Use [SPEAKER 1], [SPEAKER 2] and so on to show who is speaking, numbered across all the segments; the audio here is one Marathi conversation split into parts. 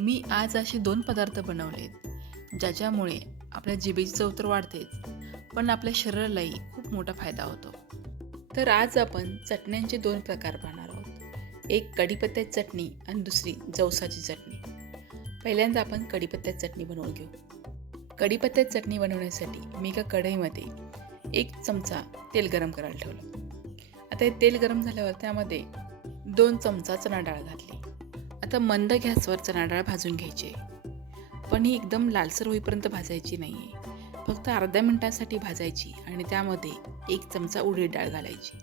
[SPEAKER 1] मी आज असे दोन पदार्थ बनवलेत ज्याच्यामुळे आपल्या जिभेची चव तर वाढतेच पण आपल्या शरीरालाही खूप मोठा फायदा होतो. तर आज आपण चटण्यांचे दोन प्रकार पाहणार आहोत. एक कढीपत्त्याची चटणी आणि दुसरी जवसाची चटणी. पहिल्यांदा आपण कढीपत्त्याची चटणी बनवून घेऊ. कढीपत्त्याची चटणी बनवण्यासाठी मी एका कढईमध्ये एक चमचा तेल गरम करायला ठेवलं. आता हे तेल गरम झाल्यावर त्यामध्ये दोन चमचा चणा डाळ घातली. आता मंद गॅसवर चणा डाळ भाजून घ्यायची. पण ही एकदम लालसर होईपर्यंत भाजायची नाही आहे फक्त अर्ध्या मिनटासाठी भाजायची आणि त्यामध्ये एक चमचा उडीद डाळ घालायची.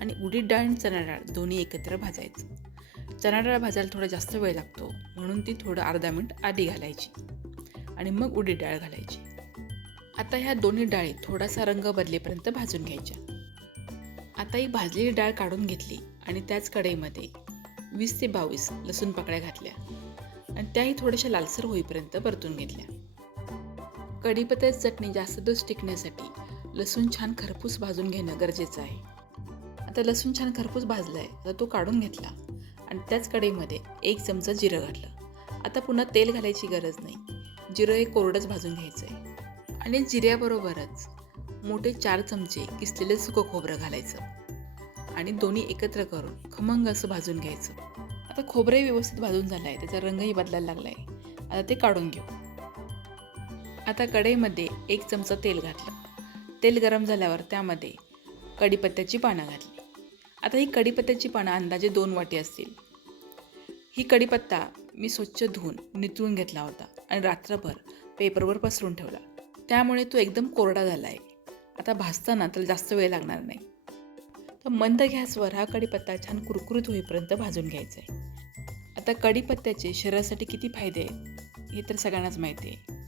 [SPEAKER 1] आणि उडीद डाळ आणि चणा डाळ दोन्ही एकत्र भाजायचं. चणा डाळ भाजायला थोडा जास्त वेळ लागतो म्हणून ती थोडं अर्धा मिनिट आधी घालायची. आणि मग उडीद डाळ घालायची. आता ह्या दोन्ही डाळी थोडासा रंग बदलेपर्यंत भाजून घ्यायच्या. आता ही भाजलेली डाळ काढून घेतली आणि त्याच कढईमध्ये वीस ते बावीस लसूण पाकळ्या घातल्या आणि त्याही थोड्याशा लालसर होईपर्यंत परतून घेतल्या. कढीपत्त्याची चटणी जास्त दिवस टिकण्यासाठी लसूण छान खरपूस भाजून घेणं गरजेचं आहे. आता लसूण छान खरपूस भाजलाय तर तो काढून घेतला आणि त्याच कढईमध्ये एक चमचा जिरं घातलं. आता पुन्हा तेल घालायची गरज नाही. जिरं हे कोरडंच भाजून घ्यायचं आहे आणि जिऱ्याबरोबरच मोठे चार चमचे किसलेलं सुकं खोबरं घालायचं. आणि दोन्ही एकत्र करून खमंग असं भाजून घ्यायचं. आता खोबरंही व्यवस्थित भाजून झालं आहे. त्याचा रंगही बदलायला लागला आहे आता ते काढून घेऊ. आता कढईमध्ये एक चमचा तेल घातलं. तेल गरम झाल्यावर त्यामध्ये कढीपत्त्याची पानं घातली. आता ही कढीपत्त्याची पानं अंदाजे दोन वाटी असतील. ही कढीपत्ता मी स्वच्छ धुवून नितळून घेतला होता आणि रात्रभर पेपरवर पसरून ठेवला. त्यामुळे तो एकदम कोरडा झाला आहे आता भाजताना त्याला जास्त वेळ लागणार नाही. तर मंद गॅसवर हा कढीपत्ता छान कुरकुरीत होईपर्यंत भाजून घ्यायचा आहे आता कढीपत्त्याचे शरीरासाठी किती फायदे आहेत हे तर सगळ्यांनाच माहिती आहे.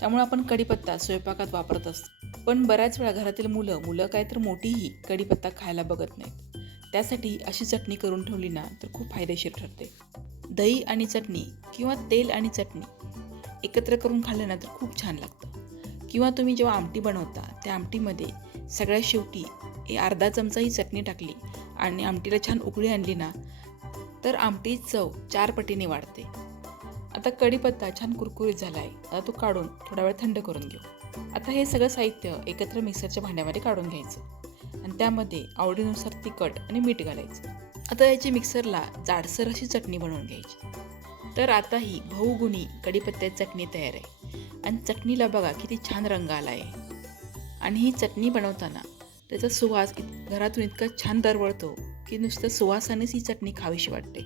[SPEAKER 1] त्यामुळे आपण कढीपत्ता स्वयंपाकात वापरत असतो. पण बऱ्याच वेळा घरातील मुलं मुलं काय तर मोठीही कढीपत्ता खायला बघत नाहीत. त्यासाठी अशी चटणी करून ठेवली ना तर खूप फायदेशीर ठरते. दही आणि चटणी किंवा तेल आणि चटणी एकत्र करून खाल्लं ना तर खूप छान लागतं. किंवा तुम्ही जेव्हा आमटी बनवता त्या आमटीमध्ये सगळ्यात शेवटी अर्धा चमचा ही चटणी टाकली आणि आमटीला छान उकळी आणली ना तर आमटी चव चार पटीने वाढते. आता कढीपत्ता छान कुरकुरीत झाला आहे आता तो काढून थोडा वेळ थंड करून घेऊ. आता हे सगळं साहित्य एकत्र मिक्सरच्या भांड्यामध्ये काढून घ्यायचं. आणि त्यामध्ये आवडीनुसार तिखट आणि मीठ घालायचं. आता याची मिक्सरला जाडसर अशी चटणी बनवून घ्यायची. तर आता ही बहुगुणी कढीपत्त्याची चटणी तयार आहे. आणि चटणीला बघा किती छान रंग आला आहे आणि ही चटणी बनवताना त्याचा सुवास इत घरातून इतका छान दरवळतो की नुसतं सुवासानेच ही चटणी खावीशी वाटते.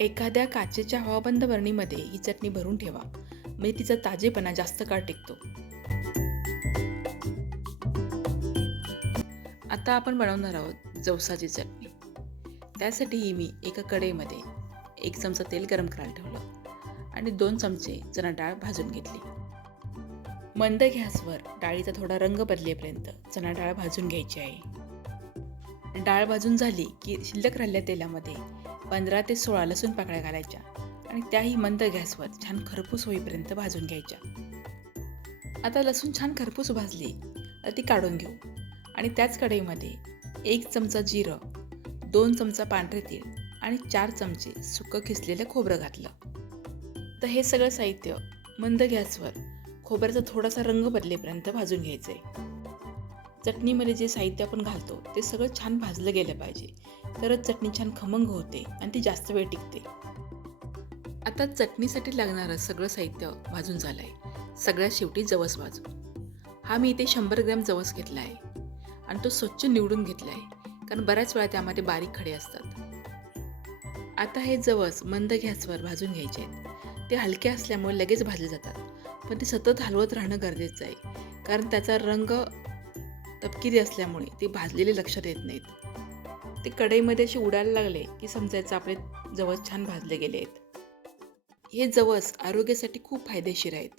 [SPEAKER 1] एखाद्या काचेच्या हवाबंद बरणीमध्ये ही चटणी भरून ठेवा. म्हणजे तिचा ताजेपणा जास्त काळ टिकतो. आता आपण बनवणार आहोत जवसाची चटणी. त्यासाठीही मी एका कढईमध्ये एक चमचा तेल गरम करायला ठेवलं आणि दोन चमचे चणा डाळ भाजून घेतली. मंद गॅसवर डाळीचा थोडा रंग बदलेपर्यंत चणा डाळ भाजून घ्यायची आहे. डाळ भाजून झाली की शिल्लक राहिलेल्या तेलामध्ये पंधरा ते सोळा लसूण पाकळ्या घालायच्या आणि त्याही मंद गॅसवर छान खरपूस होईपर्यंत भाजून घ्यायच्या. आता लसूण छान खरपूस भाजली तर ती काढून घेऊ आणि त्याच कढईमध्ये एक चमचा जिरं दोन चमचा पांढरे तीळ आणि चार चमचे सुकं खिसलेलं खोबरं घातलं. तर हे सगळं साहित्य मंद गॅसवर खोबऱ्याचा थोडासा रंग बदलेपर्यंत भाजून घ्यायचं. आहे चटणीमध्ये जे साहित्य आपण घालतो ते सगळं छान भाजलं गेलं पाहिजे. तरच चटणी छान खमंग होते आणि ती जास्त वेळ टिकते. आता चटणीसाठी लागणारं सगळं साहित्य भाजून झालं आहे सगळ्यात शेवटी जवस भाजू हा मी इथे शंभर ग्रॅम जवस घेतला आहे आणि तो स्वच्छ निवडून घेतला आहे कारण बऱ्याच वेळा त्यामध्ये बारीक खडे असतात. आता हे जवस मंद गॅसवर भाजून घ्यायचे आहेत. ते हलके असल्यामुळे लगेच भाजले जातात. पण ते सतत हलवत राहणं गरजेचं आहे. कारण त्याचा रंग तपकिरी असल्यामुळे ते भाजलेले लक्षात येत नाहीत. ते कढईमध्ये असे उडायला लागले की समजायचं आपले जवस छान भाजले गेले आहेत. हे जवस आरोग्यासाठी खूप फायदेशीर आहेत.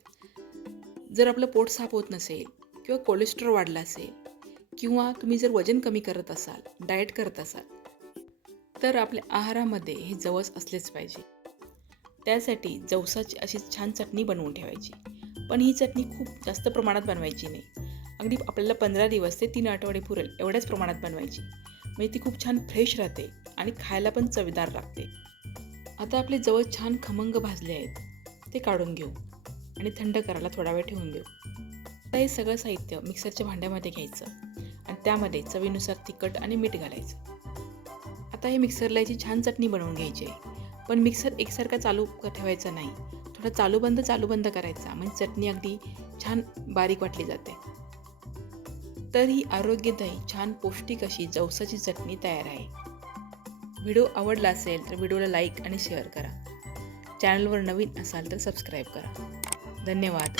[SPEAKER 1] जर आपलं पोट साफ होत नसेल किंवा कोलेस्ट्रॉल वाढला असेल किंवा तुम्ही जर वजन कमी करत असाल डाएट करत असाल तर आपल्या आहारामध्ये हे जवस असलेच पाहिजे. त्यासाठी जवसाची अशी छान चटणी बनवून ठेवायची. पण ही चटणी खूप जास्त प्रमाणात बनवायची नाही. अगदी आपल्याला पंधरा दिवस ते तीन आठवडे पुरेल एवढ्याच प्रमाणात बनवायची. म्हणजे ती खूप छान फ्रेश राहते आणि खायला पण चवीदार लागते. आता आपले जवळ छान खमंग भाजले आहेत. ते काढून घेऊ आणि थंड करायला थोडा वेळ ठेवून देऊ. आता हे सगळं साहित्य मिक्सरच्या भांड्यामध्ये घ्यायचं आणि त्यामध्ये चवीनुसार तिखट आणि मीठ घालायचं. आता हे मिक्सरला याची छान चटणी बनवून घ्यायची आहे. पण मिक्सर एकसारखा चालू ठेवायचा नाही. थोडा चालू बंद चालू बंद करायचा. म्हणजे चटणी अगदी छान बारीक वाटली जाते. तर ही आरोग्यदायी छान पौष्टिक अशी जवसाची चटणी तयार आहे. व्हिडिओ आवडला असेल तर व्हिडिओला लाईक आणि शेअर करा. चॅनलवर नवीन असाल तर सबस्क्राईब करा. धन्यवाद.